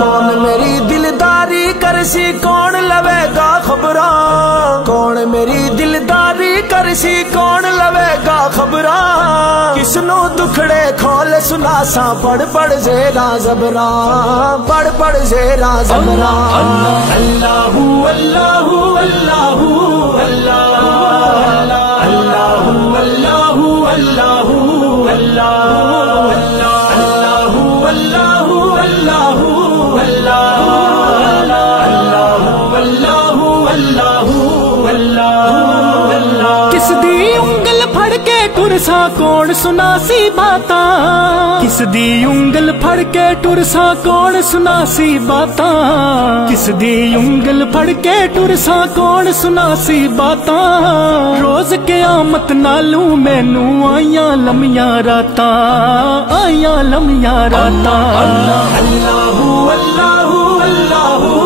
कौन मेरी दिलदारी करसी कौन लवेगा खबरां, कौन मेरी दिलदारी करसी कौन लवेगा खबरां, किसनू दुखड़े खोल सुनासा पढ़ पढ़ ज़ेरा ज़बरां, पढ़ पढ़ ज़ेरा ज़बरां। अल्लाहु अल्लाहु अल्लाहु अल्लाहु अल्लाहु अल्लाहु अल्लाहु अल्लाहु अल्लाहु अल्लाहु अल्लाहु। किस दी उंगल फड़ के टुरसा कौन सुनासी बातां, किस दी उंगल फड़ के टुरसा कौन सुनासी बातां, किस दी उंगल फड़ के टुरसा कौन सुनासी बातां, रोज क़यामत नालू मैनू आइयां लम्मियां रातां, आइयां लम्मियां रातां। अल्लाहु अल्लाहु अल्लाहु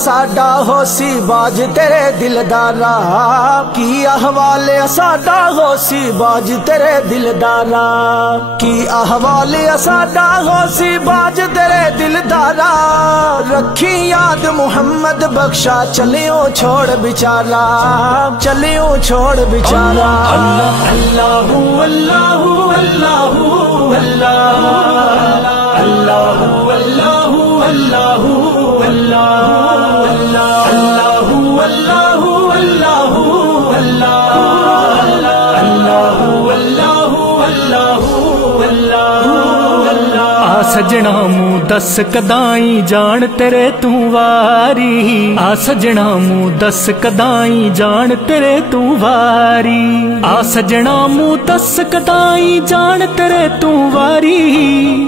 साडा होसी बाज तेरे दिलदारा, की अहवाले साडा होसी बाज तेरे दिलदारा, की अहवाले साडा होसी बाज तेरे दिलदारा, रखी याद मुहम्मद बख्शा चलियो छोड़ बिचारा, चलियो छोड़ बिचारा। अल्लाहु अल्लाहु अल्लाहु अल्लाहु अल्लाहु अल्लाहु अल्लाहु सजना मुँह दस कदाई जान तेरे तू वारी, आ सजना मुँह दस कदाई जान तेरे तू वारी, आ सजना मुँह दस कदाई जान तेरे तू वारी,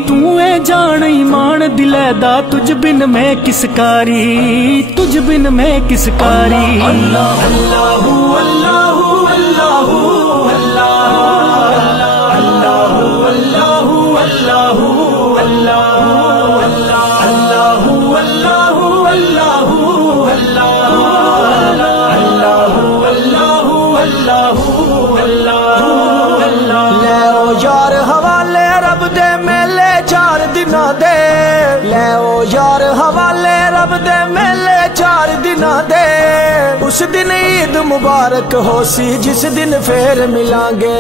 तू ए जान ईमान दिले दा तुझ बिन मैं किस कारी, तुझ बिन मैं किस कारी। अल्लाहु अल्लाहु अल्लाहु अल्लाहु अल्लाहु अल्लाहु अल्लाहु यार हवाले रब दे मेले चार दिना दे, ले ओ यार हवाले रब दे मेले चार दिना दे, उस दिन ईद मुबारक होसी जिस दिन फेर मिलांगे,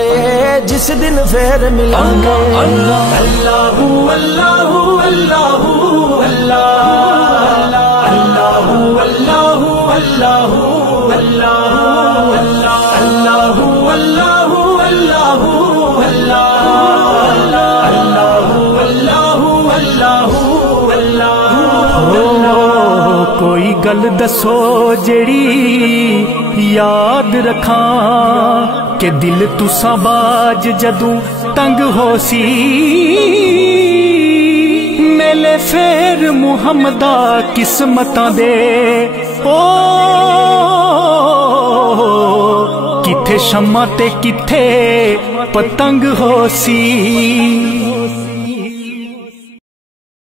जिस दिन फेर मिलांगे। अल्लाहु अल्लाहु अल्लाहु अल्लाहु अल्लाहु अल्लाहु अल्लाहु अल्लाहु अल्लाहु कोई गल दसो जेड़ी याद रखां के दिल तुसा बाज जदू तंग होसी, मेले फेर मुहम्मदा किस्मतां दे ओ किथे शम्मा ते किथे पतंग होसी।